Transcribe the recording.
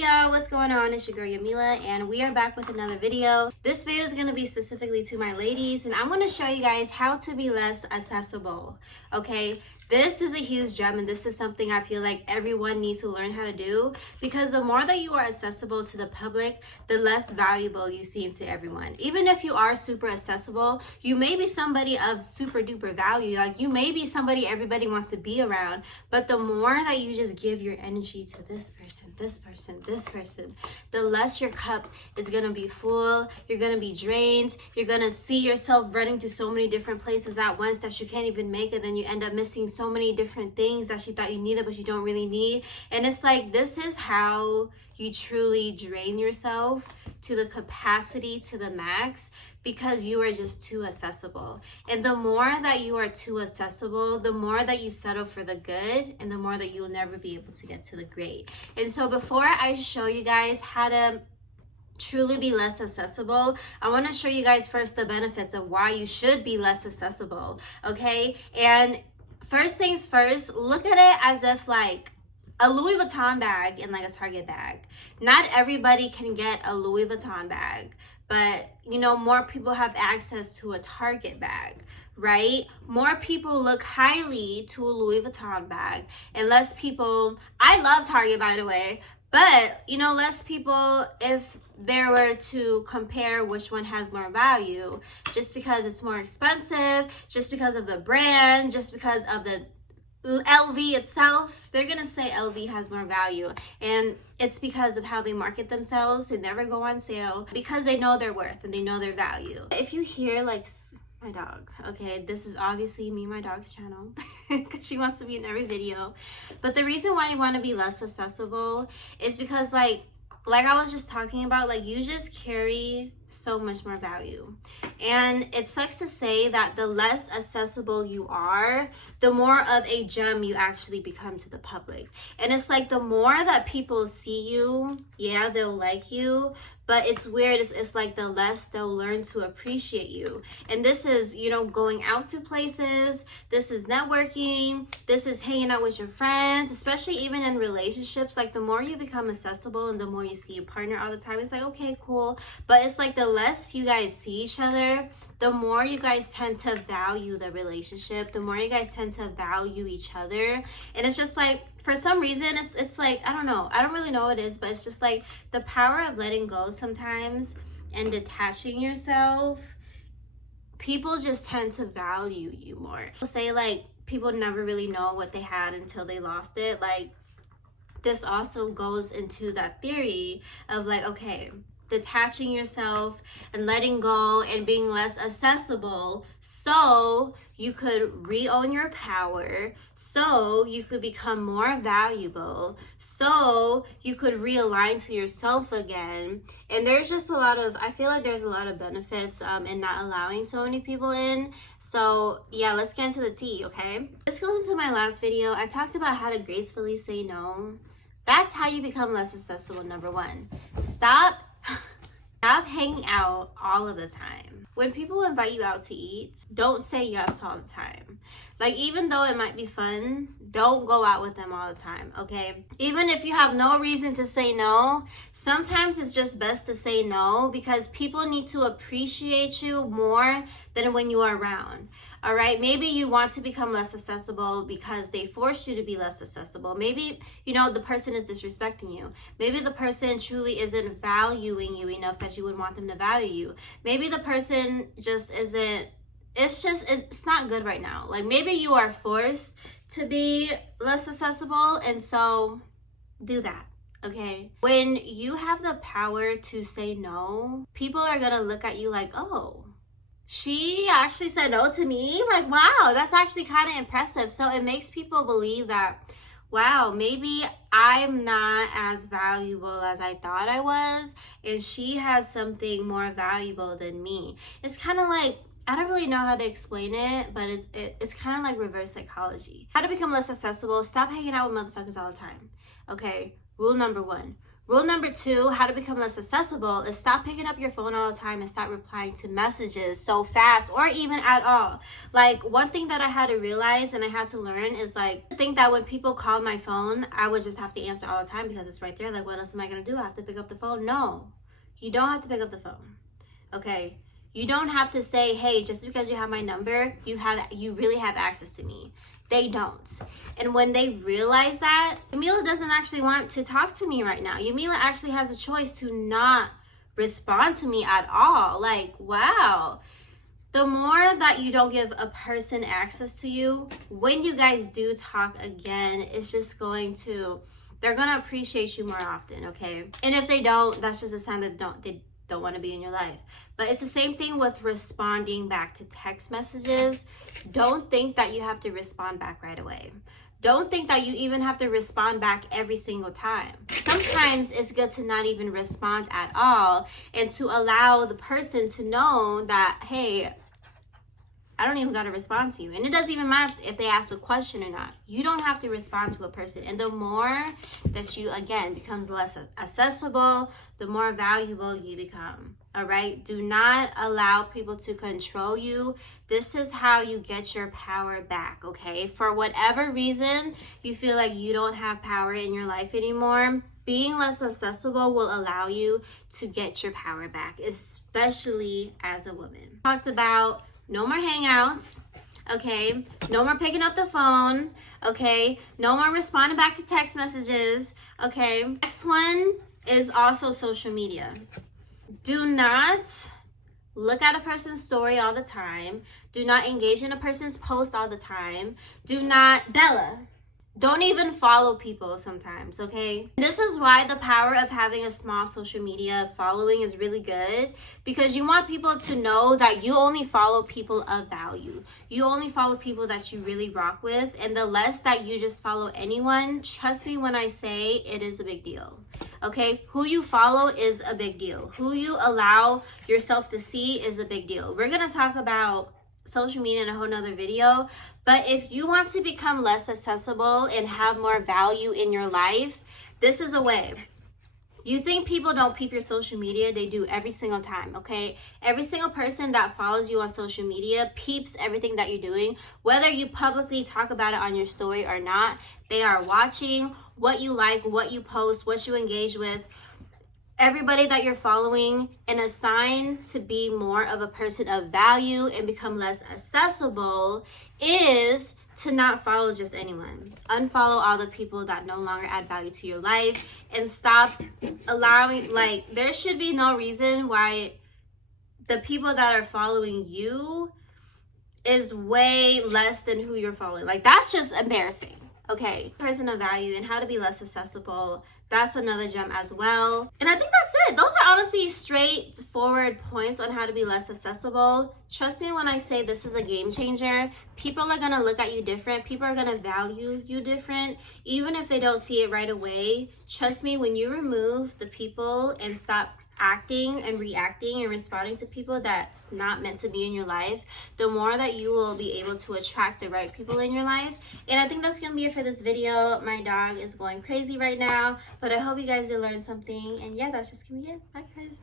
Hey y'all, what's going on? It's your girl Yamila and we are back with another video. This video is going to be specifically to my ladies and I'm going to show you guys how to be less accessible. Okay, this is a huge gem and this is something I feel like everyone needs to learn how to do, because the more that you are accessible to the public, the less valuable you seem to everyone. Even if you are super accessible, you may be somebody of super duper value. Like you may be somebody everybody wants to be around, but the more that you just give your energy to this person, this person, this person, the less your cup is gonna be full. You're gonna be drained. You're gonna see yourself running to so many different places at once that you can't even make it. Then you end up missing so many different things that you thought you needed but you don't really need. And it's like, this is how you truly drain yourself to the capacity, to the max, because you are just too accessible. And the more that you are too accessible, the more that you settle for the good and the more that you'll never be able to get to the great. And so before I show you guys how to truly be less accessible, I want to show you guys first the benefits of why you should be less accessible. Okay, and first things first, look at it as if like a Louis Vuitton bag and like a Target bag. Not everybody can get a Louis Vuitton bag, but you know, more people have access to a Target bag, right? More people look highly to a Louis Vuitton bag and less people, I love Target by the way, but you know, less people, if there were to compare which one has more value, just because it's more expensive, just because of the brand, just because of the LV itself, they're gonna say LV has more value, and it's because of how they market themselves. They never go on sale because they know their worth and they know their value. If you hear like my dog, okay, this is obviously me and my dog's channel because she wants to be in every video, but the reason why you want to be less accessible is because like I was just talking about, like you just carry so much more value. And it sucks to say that the less accessible you are, the more of a gem you actually become to the public. And it's like the more that people see you, yeah, they'll like you, but it's weird. It's like the less they'll learn to appreciate you. And this is, you know, going out to places, this is networking, this is hanging out with your friends, especially even in relationships. Like the more you become accessible and the more you see your partner all the time, it's like, okay, cool. But it's like the less you guys see each other, the more you guys tend to value the relationship, the more you guys tend to value each other. And it's just like, for some reason, it's like, I don't know, I don't really know what it is, but it's just like the power of letting go sometimes and detaching yourself. People just tend to value you more. Say like people never really know what they had until they lost it. Like this also goes into that theory of like, okay, detaching yourself and letting go and being less accessible so you could re-own your power, so you could become more valuable, so you could realign to yourself again. And there's just a lot of, I feel like there's a lot of benefits in not allowing so many people in. So yeah, let's get into the tea, okay? This goes into my last video. I talked about how to gracefully say no. That's how you become less accessible. Number one, stop hanging out all of the time. When people invite you out to eat, don't say yes all the time. Like even though it might be fun, don't go out with them all the time, okay? Even if you have no reason to say no, sometimes it's just best to say no because people need to appreciate you more than when you are around. All right, maybe you want to become less accessible because they forced you to be less accessible. Maybe, you know, the person is disrespecting you. Maybe the person truly isn't valuing you enough that you would want them to value you. Maybe the person just isn't, it's not good right now. Like maybe you are forced to be less accessible, and so do that. Okay, when you have the power to say no, people are gonna look at you like, oh, she actually said no to me. Like, wow, that's actually kind of impressive. So it makes people believe that, wow, maybe I'm not as valuable as I thought I was, and she has something more valuable than me. It's kind of like, I don't really know how to explain it, but it's kind of like reverse psychology. How to become less accessible: stop hanging out with motherfuckers all the time. Okay, rule number one. Rule number 2, how to become less accessible, is stop picking up your phone all the time and stop replying to messages so fast or even at all. Like, one thing that I had to realize and I had to learn is like, I think that when people called my phone, I would just have to answer all the time because it's right there. Like, what else am I going to do? I have to pick up the phone? No, you don't have to pick up the phone. Okay? You don't have to say, hey, just because you have my number, you really have access to me. They don't. And when they realize that, Yamila doesn't actually want to talk to me right now. Yamila actually has a choice to not respond to me at all. Like, wow. The more that you don't give a person access to you, when you guys do talk again, it's just they're going to appreciate you more often, okay? And if they don't, that's just a sign that they don't want to be in your life. But it's the same thing with responding back to text messages. Don't think that you have to respond back right away. Don't think that you even have to respond back every single time. Sometimes it's good to not even respond at all and to allow the person to know that, hey, I don't even got to respond to you. And it doesn't even matter if they ask a question or not. You don't have to respond to a person. And the more that you, again, becomes less accessible, the more valuable you become. All right? Do not allow people to control you. This is how you get your power back, okay? For whatever reason you feel like you don't have power in your life anymore, being less accessible will allow you to get your power back, especially as a woman. Talked about no more hangouts, okay? No more picking up the phone, okay? No more responding back to text messages, okay? Next one is also social media. Do not look at a person's story all the time. Do not engage in a person's post all the time. Don't even follow people sometimes, okay? This is why the power of having a small social media following is really good, because you want people to know that you only follow people of value. You only follow people that you really rock with, and the less that you just follow anyone, trust me when I say it is a big deal, okay? Who you follow is a big deal. Who you allow yourself to see is a big deal. We're gonna talk about social media in a whole nother video, but if you want to become less accessible and have more value in your life, this is a way. You think people don't peep your social media? They do every single time, okay? Every single person that follows you on social media peeps everything that you're doing. Whether you publicly talk about it on your story or not, they are watching what you like, what you post, what you engage with. Everybody that you're following, and a sign to be more of a person of value and become less accessible is to not follow just anyone. Unfollow all the people that no longer add value to your life, and stop allowing, like, there should be no reason why the people that are following you is way less than who you're following. Like, that's just embarrassing. Okay, person of value and how to be less accessible, that's another gem as well. And I think that's it. Those are honestly straightforward points on how to be less accessible. Trust me when I say this is a game changer. People are gonna look at you different. People are gonna value you different, even if they don't see it right away. Trust me, when you remove the people and stop acting and reacting and responding to people that's not meant to be in your life, the more that you will be able to attract the right people in your life. And I think that's gonna be it for this video. My dog is going crazy right now, but I hope you guys did learn something. And yeah, that's just gonna be it. Bye guys.